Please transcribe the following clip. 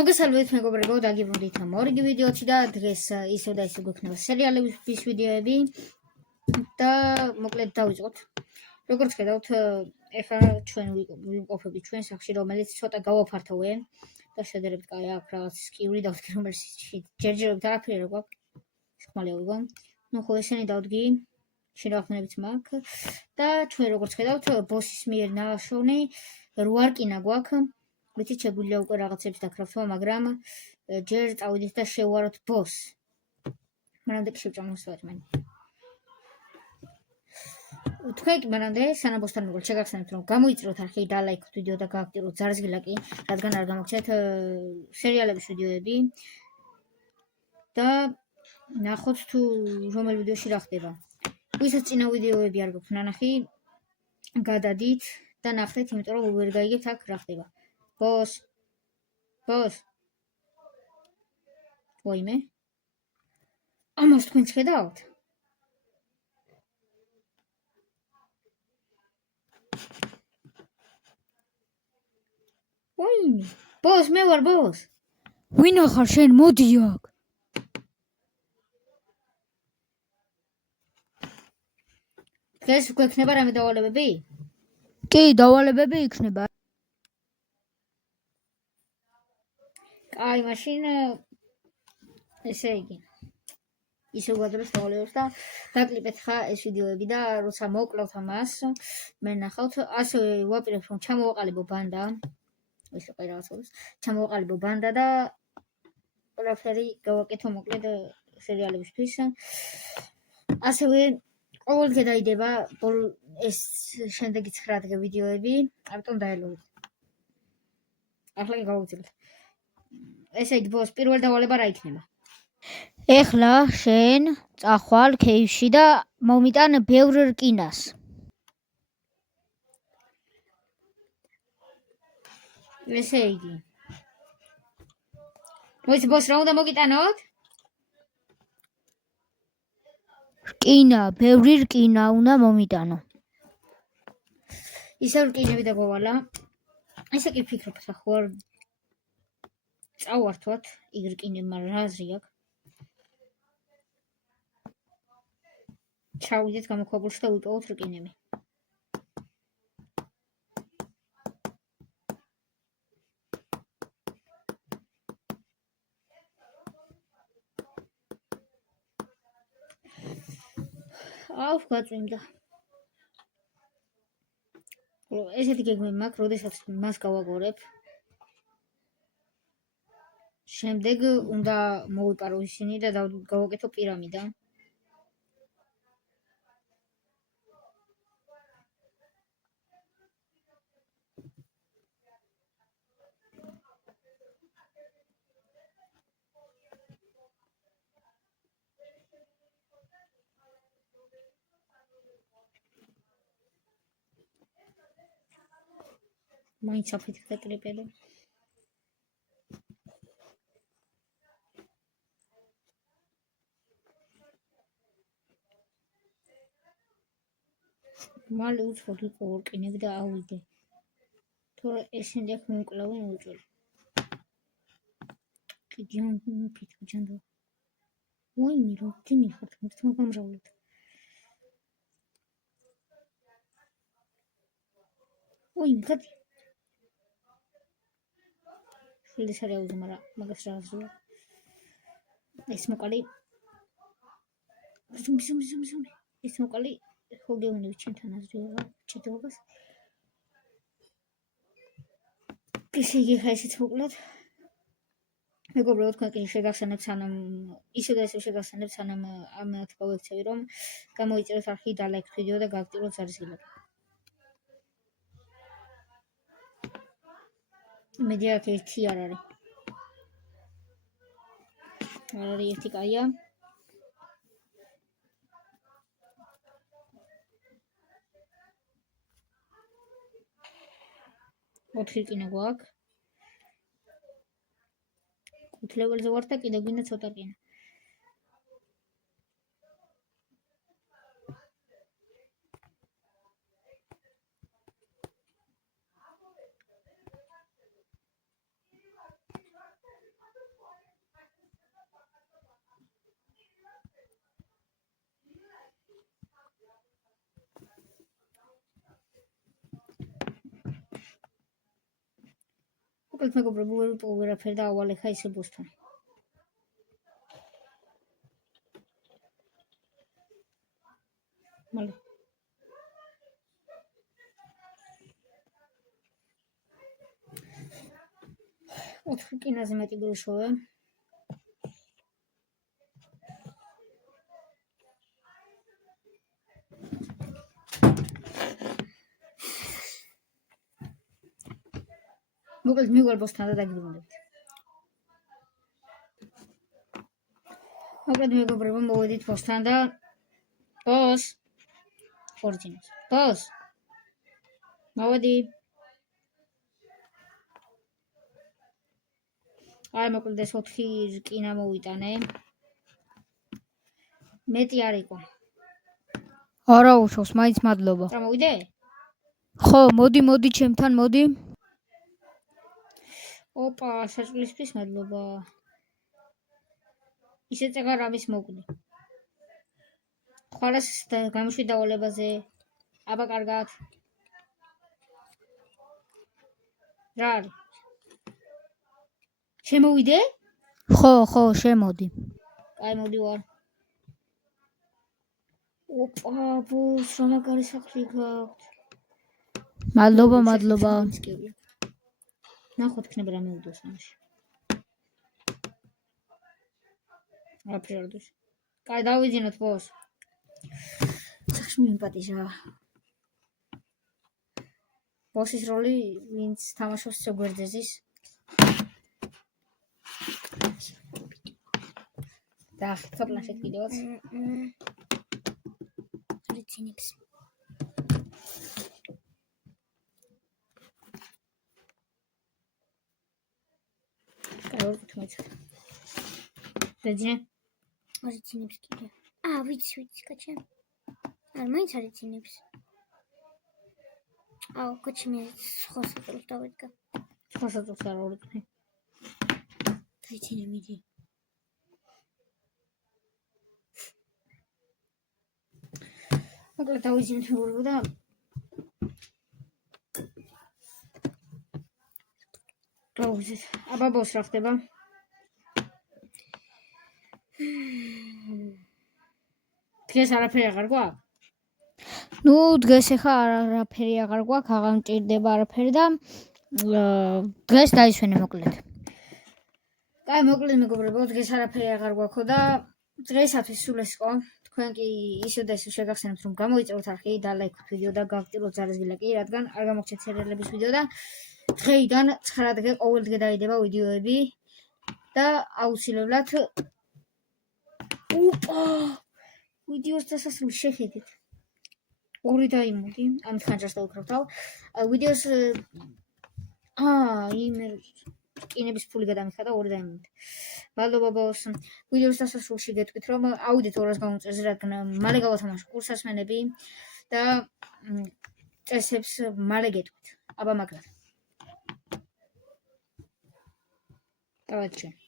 მოგესალმებით მეგობრებო, დაგიბრუნდით მორიგი ვიდეოთი და დღეს ისევ და ისევ გვექნება სერიალების ვიდეოები და მოკლედ დავიწყოთ. როგორც ხედავთ, ეხლა ჩვენ ვიმყოფებით ჩვენ სახლში, რომელიც ცოტა გავაფართოვე და შედარებით კაი აქვს რაღაც სკიური დავდგი, რომელიც ჯერჯერობით არაფერი არ გვაქვს. ხმალე ავიღო. ნუ ხო ესენი დავდგი. შენახმებით მაქვს და ჩვენ როგორც ხედავთ, ბოსის მიერ ნაშოვნი 8 არკინა გვაქვს. ვიცით შეგვიძლია უკვე რაღაცებს დაკრავთვა, მაგრამ ჯერ წავიდეთ და შევაროთ ბოს. მანამდე შევჭამოთ მან. თქვენ კი მანამდე სანამ ბოსთან მოგეთ შეგახსენებთ რომ გამოიწიროთ არხი და ლაიქოთ ვიდეო და გააქტიუროთ ზარზგილაკი, რადგან არ გამოგცეთ სერიალების ვიდეოები და ნახოთ თუ რომელ ვიდეოში რა ხდება. ვისაც წინა ვიდეოები არ გაქვთ ნანახი, გადადით და ნახეთ, იმიტომ რომ ვერ გაიგებთ აქ რა ხდება. Boss. ვაიმე. ამას თქვენ ხედავთ? ვაიმე. Boss, მე ვარ boss. ვინ ახარ შენ? მოდი აქ. დღეს გვექნება რამე დავალებები? კი, დავალებები იქნება. აი, მაშინ ესე იგი. ისე გვადროს დავალებებს და დაკლიპეთ ხა ეს ვიდეოები და როცა მოკლავთ ამას, მე ნახავთ, ასევე ვაპირებ რომ ჩამოვაყალიბო ბანდა. ისე ყი რაღაცას. ჩამოვაყალიბო ბანდა და ყველაფერი გავაკეთო მოკლედ სერიალებისთვის. ასევე ყოველდღე დაიდება ეს შემდეგი 9 დღე ვიდეოები, ამიტომ დაელოდეთ. ახლა გავუძილოთ. ესე იგი, ბოს, პირველ დავალება რა იქნება? ეხლა შენ წახვალ ქეივში და მომიტან ბევრ რკინას. ესე იგი. მოიცა ბოს, რა უნდა მოგიტანოთ? რკინა, ბევრი რკინა უნდა მომიტანო. ისევ რკინები დაგოვალა. ესე კი ვფიქრობ, ხო არ წავართვათ იგ რკინები, მაგრამ რა აზრი აქვს? ჩავიდეთ გამოქვაბულში და ვიპოვოთ რკინები. აუф, გაწვიმდა. ესეთი გეგმები მაქვს, როდესაც მას გავაგორებ. შემდეგ უნდა მოვიპარო ისინი და გავაკეთო პირამიდა. მაინც აფეთქდა კლიპები. მალე უცხოდ იყო რკინები და ავიდე. თორე ესენი აქ მომკლავენ უჭერ. კიდიან ფიქრობ. ვაიმე, როგორ მიხართ, მართლა გამჟავლეთ. ვაიმე, გადი. ეს არის აუზი, მაგრამ მაგას რა აზრია? ეს მოყალი. ზუმი. ეს მოყალი ხო გეუბნები ჩემთან აზრია, ჩეთობას. ესე იგი, ხა ესეც მოკლედ. მეგობრებო, თქვენ კი შეგახსენებთ სანამ ისე და ისე შეგახსენებთ სანამ ამათ გავექცევი რომ გამოიწეროთ არხი და ლაიქ ვიდეო და გააქტიუროთ ზარზგილაკი. მედი აქ ერთი არ არის. არ არის ერთი კაია. ოთხი რკინა გვაქვს. უთლებელზე ვარ და კიდევ გვინდა ცოტა რკინა. მოკლედ მეგობრებო, ვერ ვიტყო ვერაფერი და ავალ ეხა ისე ბოსტონი. მალე. ოთხი კინაზე მეტი გულშოვე. მოკლედ მივიღალ ბოსთან და დაგიბრუნდებით. მოკლედ მეგობრებო, მოვედით ბოსთან და ბოს ორჯინებს. ბოს მოვედი. აი მოკლედ ეს 4 რკინა მოვიტანე. მეტი არ იყო. არა უშავს, მაინც მადლობა. წამოვიდე? ხო, მოდი ჩემთან მოდი. ოპა, საჭმელისთვის მადლობა. ისე წეგარ ამის მოგვდი. ხვალას გამოშვი დავალებაზე. აბა კარგად. რა არის? შემოვიდე? ხო, შემოდი. აი მოდივარ. ოპა, ბოს, რა მაგარი სახლი გაქვთ. მადლობა. ნახოთ იქნება რა მევიდოს ამაში. აფერდოს. კაი, დავიძინოთ ბოს. სახში მიმპატიჟა. ბოსის როლი ვინც თამაშობს ზოგვერდეზის. და თოპლაშეთ კიდევაც. რიცინებს. კაი, ვერ გითხოვთ. დაძინე. რიცინებს კიდე. ვიცი, კაჩა. არ მაინც არიცინებს. კაჩი მე სხვა საწყობს დავედგა. სხვა საწყობს არ ვიყნე. დაიცინე მიდი. მოკლედ დავიძინეთ მეგობრებო და გავუძეთ. აბა ბოს რა ხდება? დღეს არაფერი აღარ გვაქვს? ნუ დღეს ეხა არაფერი აღარ გვაქვს, აღარ მჭირდება არაფერი და დღეს დაისვენე მოკლედ. კაი, მოკლედ მეგობრებო, დღეს არაფერი აღარ გვაქვს და დღეისათვის სულ ეს იყო. თქვენ კი ისევ და ისევ შეგახსენებთ რომ გამოიწეროთ არხი და ლაიქოთ ვიდეო და გავგრძელოთ ზარაზგილა კი, რადგან არ გამოგჩეთ სერიალების ვიდეო და დღეიდან 9 დღე ყოველდღე დაიდება ვიდეოები და აუცილებლად ოპა ვიდეოს დასასრულს შეხედეთ. ორი დაიმოდი, ამით ხანჯარს დავუქრავთავ. ვიდეოს იმ კინების ფული გადამიხადა, ორი დაიმოდი. მადლობა ბოს. ვიდეოს დასასრულში გეტყვით რომ ავიდეთ 200 გამოწერს, რადგან მალე გავათამაშო კურსასმენები და წესებს მალე გეტყვით. აბა მაგრად. დავაჩვენ.